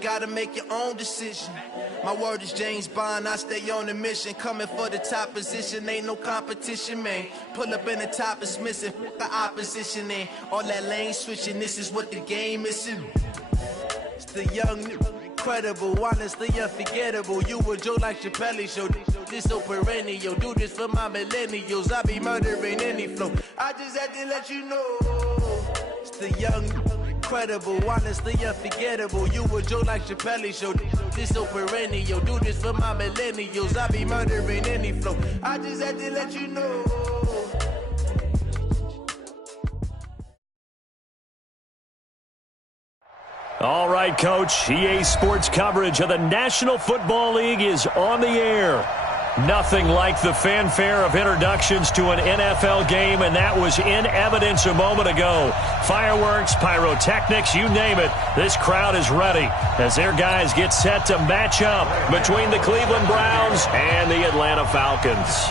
gotta make your own decision. My word is James Bond, I stay on a mission. Coming for the top position, ain't no competition, man. Pull up in the top is missing, the opposition in. All that lane switching, this is what the game is. It's the young, incredible, honestly unforgettable. You a joke like Chappelle show. This so perennial, do this for my millennials. I be murdering any flow. I just had to let you know. It's the young, incredible, honestly unforgettable. You a joke like Chappelle show. This so perennial, do this for my millennials. I be murdering any flow. I just had to let you know. All right, Coach, EA Sports coverage of the National Football League is on the air. Nothing like the fanfare of introductions to an NFL game, and that was in evidence a moment ago. Fireworks, pyrotechnics, you name it. This crowd is ready as their guys get set to match up between the Cleveland Browns and the Atlanta Falcons.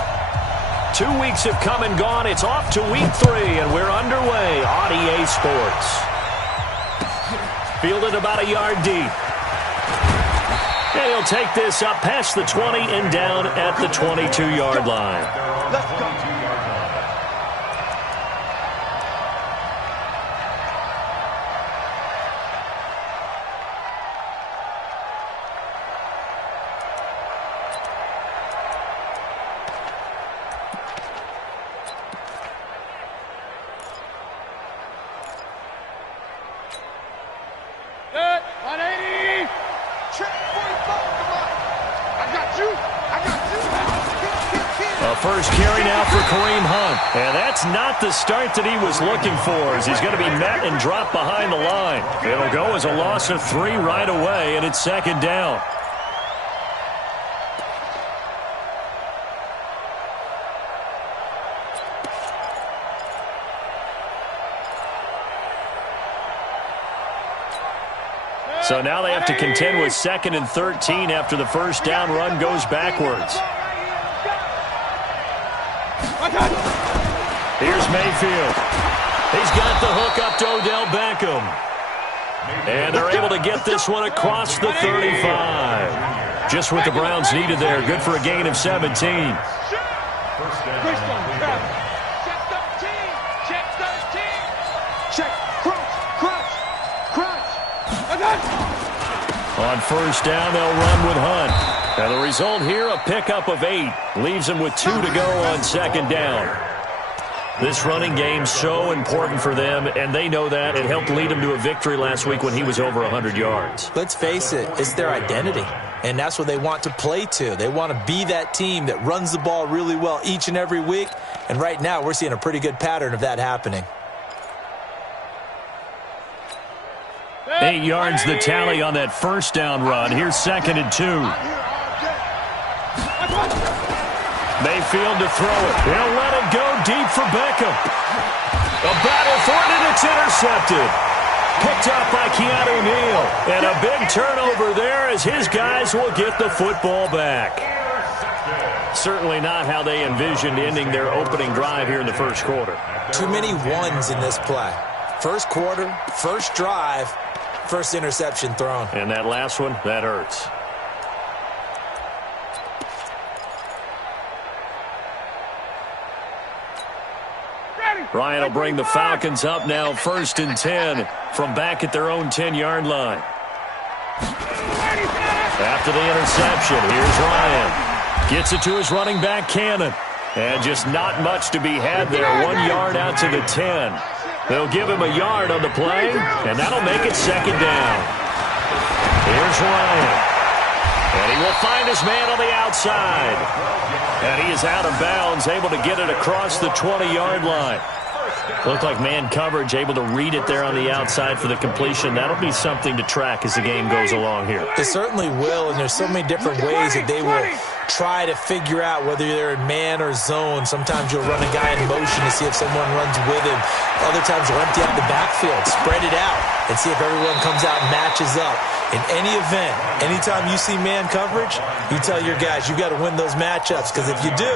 2 weeks have come and gone. It's off to week 3, and we're underway on EA Sports. Fielded about a yard deep. And he'll take this up past the 20 and down at the 22-yard line. Let's go. First carry now for Kareem Hunt. And that's not the start that he was looking for, as he's going to be met and dropped behind the line. It'll go as a loss of 3 right away, and it's second down. So now they have to contend with 2nd and 13 after the first down run goes backwards. Here's Mayfield. He's got the hook up to Odell Beckham. And they're able to get this one across the 35. Just what the Browns needed there. Good for a gain of 17. On first down, they'll run with Hunt. And the result here, a pickup of 8. Leaves him with 2 to go on second down. This running game's so important for them, and they know that. It helped lead them to a victory last week when he was over 100 yards. Let's face it, it's their identity, and that's what they want to play to. They want to be that team that runs the ball really well each and every week, and right now we're seeing a pretty good pattern of that happening. 8 yards the tally on that first down run. Here's 2nd and 2. Mayfield to throw it. He'll let it go deep for Beckham. A battle for it, and it's intercepted. Picked up by Keanu Neal. And a big turnover there as his guys will get the football back. Certainly not how they envisioned ending their opening drive here in the first quarter. Too many ones in this play. First quarter, first drive, first interception thrown. And that last one, that hurts. Ryan will bring the Falcons up now 1st and 10 from back at their own 10-yard line. After the interception, here's Ryan. Gets it to his running back, Cannon. And just not much to be had there. 1 yard out to the 10. They'll give him a yard on the play, and that'll make it second down. Here's Ryan. And he will find his man on the outside. And he is out of bounds, able to get it across the 20-yard line. Looked like man coverage, able to read it there on the outside for the completion. That'll be something to track as the game goes along here. It certainly will, and there's so many different ways that they will try to figure out whether they're in man or zone. Sometimes you'll run a guy in motion to see if someone runs with him. Other times you'll empty out the backfield, spread it out, and see if everyone comes out and matches up. In any event, anytime you see man coverage, you tell your guys you've got to win those matchups, because if you do,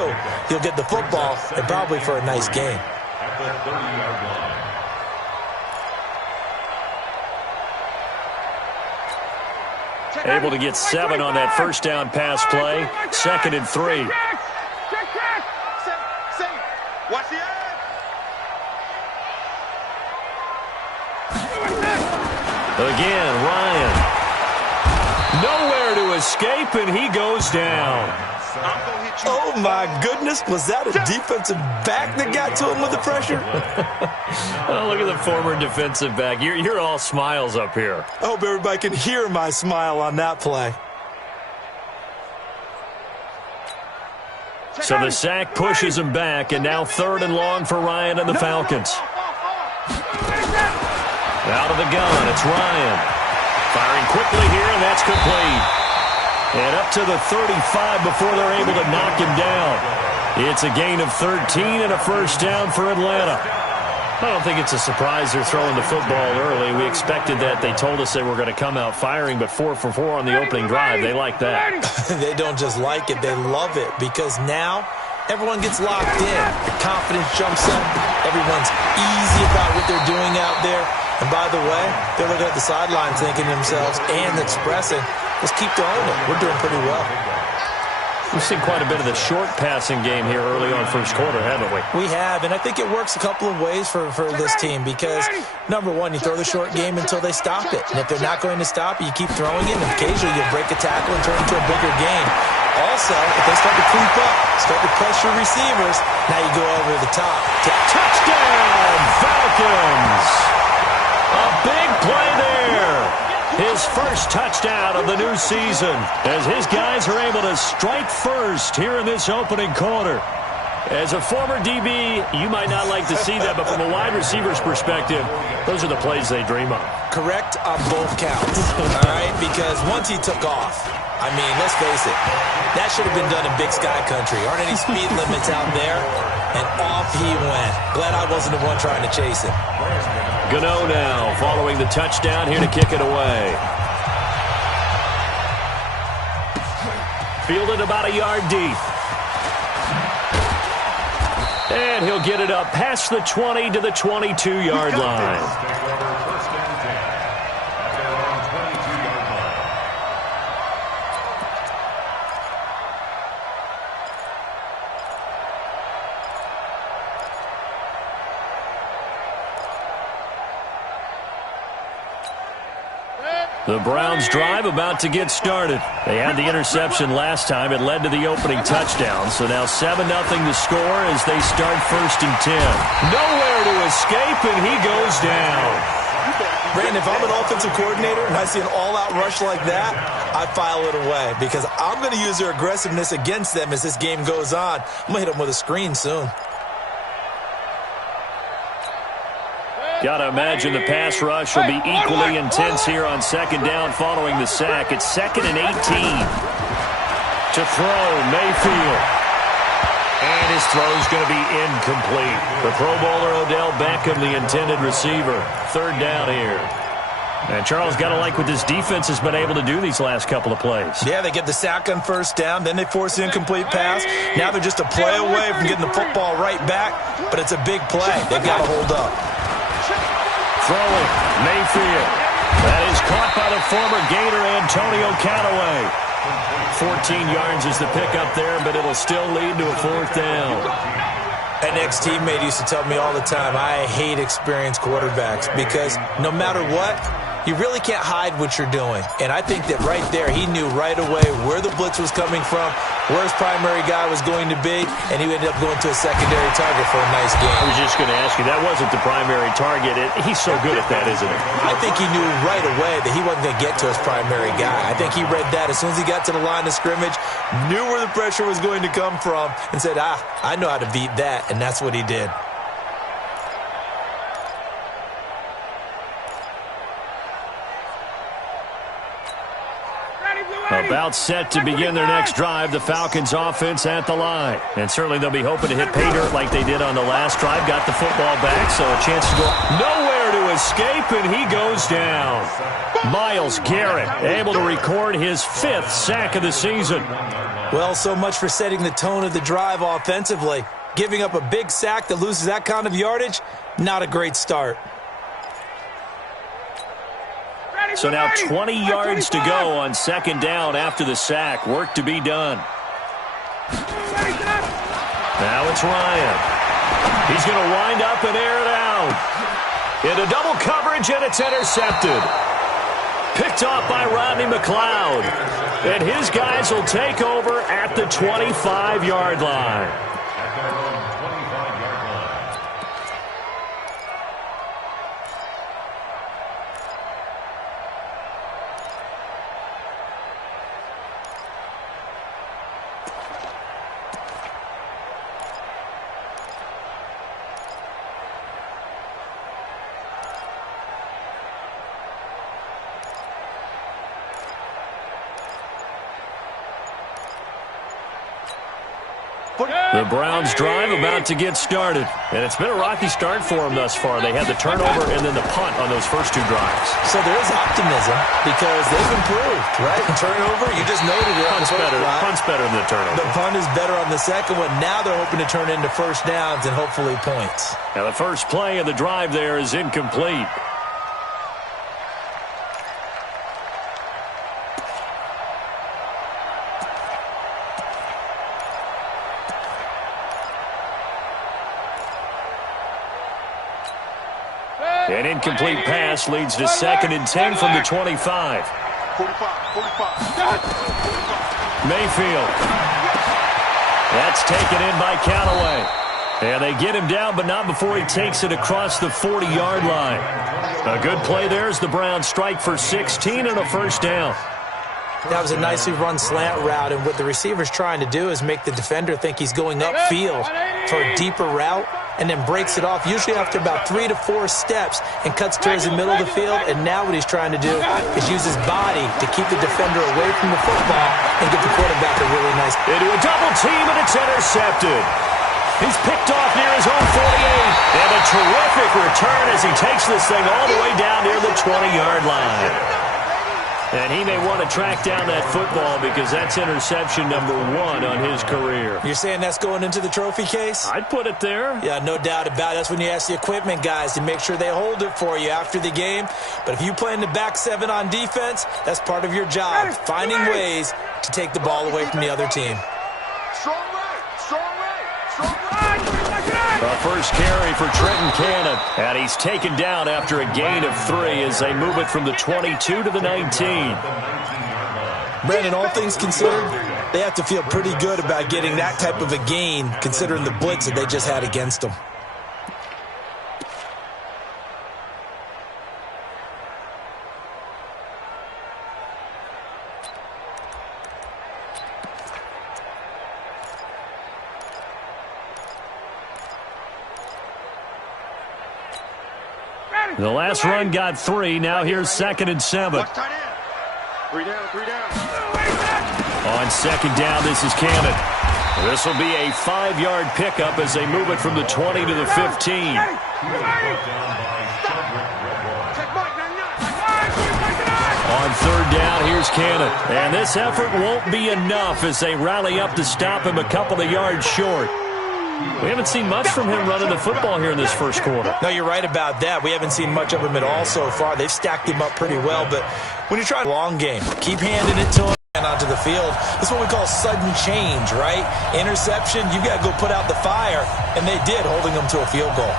you'll get the football and probably for a nice game. At the 30-yard line. Able to get 7 on that first down pass play. 2nd and 3. Watch the edge. Again, Ryan. Nowhere to escape, and he goes down. Oh, my goodness. Was that a defensive back that got to him with the pressure? Oh, look at the former defensive back. You're all smiles up here. I hope everybody can hear my smile on that play. So the sack pushes him back, and now 3rd and long for Ryan and the Falcons. Out of the gun, it's Ryan. Firing quickly here, and that's complete. And up to the 35 before they're able to knock him down. It's a gain of 13 and a first down for Atlanta. I don't think it's a surprise they're throwing the football early. We expected that. They told us they were going to come out firing, but 4 for 4 on the opening drive. They like that. They don't just like it, they love it, because now everyone gets locked in. The confidence jumps up. Everyone's easy about what they're doing out there. And by the way, they're looking at the sideline thinking to themselves and expressing, let's keep throwing it. We're doing pretty well. We've seen quite a bit of the short passing game here early on first quarter, haven't we? We have, and I think it works a couple of ways for this team because, number one, you throw the short game until they stop it. And if they're not going to stop it, you keep throwing it, and occasionally you'll break a tackle and turn it into a bigger game. Also, if they start to creep up, start to pressure receivers, now you go over the top. Touchdown, Falcons! A big play there. His first touchdown of the new season as his guys are able to strike first here in this opening quarter. As a former DB, you might not like to see that, but from a wide receiver's perspective, those are the plays they dream of. Correct on both counts, all right? Because once he took off, I mean, let's face it, that should have been done in Big Sky Country. Aren't any speed limits out there? And off he went. Glad I wasn't the one trying to chase him. Gano now following the touchdown here to kick it away. Fielded about a yard deep. And he'll get it up past the 20 to the 22-yard line. The Browns drive about to get started. They had the interception last time. It led to the opening touchdown. So now 7-0 to score as they start 1st and 10. Nowhere to escape, and he goes down. Brandon, if I'm an offensive coordinator and I see an all-out rush like that, I file it away because I'm going to use their aggressiveness against them as this game goes on. I'm going to hit them with a screen soon. Got to imagine the pass rush will be equally intense here on 2nd down following the sack. It's 2nd and 18. To throw, Mayfield. And his throw's going to be incomplete. The Pro Bowler Odell Beckham, the intended receiver. 3rd down here. And Charles, got to like what this defense has been able to do these last couple of plays. Yeah, they get the sack on 1st down, then they force the incomplete pass. Now they're just a play away from getting the football right back, but it's a big play. They've got to hold up. Throwing, Mayfield. That is caught by the former Gator Antonio Callaway. 14 yards is the pickup there, but it'll still lead to a 4th down. An ex-teammate used to tell me all the time, I hate experienced quarterbacks because no matter what, you really can't hide what you're doing. And I think that right there, he knew right away where the blitz was coming from, where his primary guy was going to be, and he ended up going to a secondary target for a nice game. I was just going to ask you, that wasn't the primary target. He's so good at that, isn't he? I think he knew right away that he wasn't going to get to his primary guy. I think he read that as soon as he got to the line of scrimmage, knew where the pressure was going to come from, and said, I know how to beat that, and that's what he did. About set to begin their next drive, the Falcons offense at the line. And certainly they'll be hoping to hit pay dirt like they did on the last drive. Got the football back, so a chance to go nowhere to escape, and he goes down. Myles Garrett able to record his 5th sack of the season. Well, so much for setting the tone of the drive offensively. Giving up a big sack that loses that kind of yardage, not a great start. So now 20 yards to go on second down after the sack. Work to be done. Now it's Ryan. He's going to wind up and air it out. Into double coverage, and it's intercepted. Picked off by Rodney McLeod. And his guys will take over at the 25-yard line. The Browns drive about to get started. And it's been a rocky start for them thus far. They had the turnover and then the punt on those first two drives. So there is optimism because they've improved, right? Turnover, you just noted it. Punt's better than the turnover. The punt is better on the second one. Now they're hoping to turn into first downs and hopefully points. Now the first play of the drive there is incomplete. An incomplete pass leads to 2nd and 10 from the 25. 45. Mayfield. That's taken in by Callaway. And they get him down, but not before he takes it across the 40-yard line. A good play there as the Browns strike for 16 and a first down. That was a nicely run slant route, and what the receiver's trying to do is make the defender think he's going upfield for a deeper route, and then breaks it off, usually after about 3 to 4 steps, and cuts towards the middle of the field. And now what he's trying to do is use his body to keep the defender away from the football and get the quarterback a really nice. Into a double team, and it's intercepted. He's picked off near his own 48. And a terrific return as he takes this thing all the way down near the 20-yard line. And he may want to track down that football because that's interception number 1 on his career. You're saying that's going into the trophy case? I'd put it there. Yeah, no doubt about it. That's when you ask the equipment guys to make sure they hold it for you after the game. But if you play in the back 7 on defense, that's part of your job, finding ways to take the ball away from the other team. The first carry for Trenton Cannon, and he's taken down after a gain of 3 as they move it from the 22 to the 19. Brandon, all things considered, they have to feel pretty good about getting that type of a gain considering the blitz that they just had against them. The last run got 3. Now here's 2nd and 7. 3 down. On 2nd down, this is Cannon. This will be a 5-yard pickup as they move it from the 20 to the 15. On 3rd down, here's Cannon. And this effort won't be enough as they rally up to stop him a couple of yards short. We haven't seen much from him running the football here in this first quarter. No, you're right about that. We haven't seen much of him at all so far. They've stacked him up pretty well, but when you try a long game, keep handing it to him and onto the field. This is what we call sudden change, right? Interception, you got to go put out the fire, and they did, holding them to a field goal.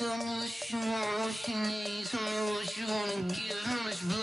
Tell me what you want, what you need. Tell me what you wanna give, how much blood